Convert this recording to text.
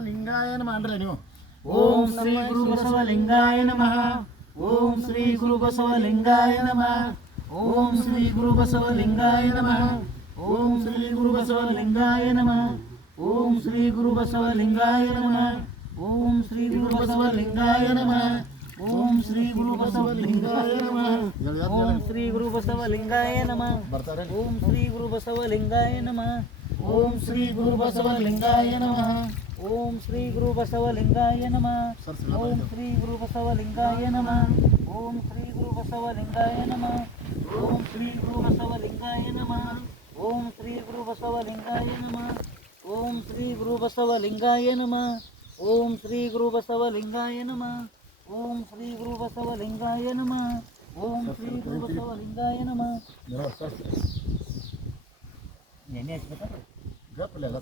ಬಸವಲಿಂಗಾಯ ನಮಃ ಅಂದ್ರೆ ನೀವು ಓಂ ಶ್ರೀ ಗುರು ಬಸವಲಿಂಗಾಯ ನಮಃ. ಓಂ ಶ್ರೀ ಗುರು ಬಸವಲಿಂಗಾಯ ನಮಃ. ಓಂ ಶ್ರೀ ಗುರು ಬಸವಲಿಂಗಾಯ ನಮಃ. ಓಂ ಶ್ರೀ ಗುರು ಬಸವಲಿಂಗಾಯ ನಮಃ. ಓಂ ಶ್ರೀ ಗುರು ಬಸವಲಿಂಗಾಯ ನಮಃ. ಓಂ ಶ್ರೀ ಗುರು ಬಸವಲಿಂಗಾಯ ನಮಃ. ಓಂ ಶ್ರೀ ಗುರು ಬಸವಲಿಂಗಾಯ ನಮಃ. ಓಂ ಶ್ರೀ ಗುರು ಬಸವಲಿಂಗಾಯ ನಮಃ. ಬರ್ತಾರೆ. ಓಂ ಶ್ರೀ ಗುರು ಬಸವಲಿಂಗಾಯ ನಮಃ. ಓಂ ಶ್ರೀ ಗುರು ಬಸವಲಿಂಗಾಯ ನಮಃ. ಓಂ ಶ್ರೀ ಗುರು ಬಸವಲಿಂಗಾಯ ನಮಃ. ಓಂ ಶ್ರೀ ಗುರು ಬಸವಲಿಂಗಾಯ ನಮಃ. ಓಂ ಶ್ರೀ ಗುರು ಬಸವಲಿಂಗಾಯ ನಮಃ. ಓಂ ಶ್ರೀ ಗುರು ಬಸವಲಿಂಗಾಯ ನಮಃ. ಓಂ ಶ್ರೀ ಗುರು ಬಸವಲಿಂಗಾಯ ನಮಃ. ಓಂ ಶ್ರೀ ಗುರು ಬಸವಲಿಂಗಾಯ ನಮಃ. ಓಂ ಶ್ರೀ ಗುರು ಬಸವಲಿಂಗಾಯ ನಮಃ. ಓಂ ಶ್ರೀ ಗುರು ಬಸವಲಿಂಗಾಯ ನಮಃ. ಓಂ ಶ್ರೀ ಗುರು ಬಸವಲಿಂಗಾಯ ನಮಃ. ಎಣ್ಣೆ ಹಚ್ಬೇಕಾದ್ರೆ ಗಪ್ಪಲೆಲ್ಲ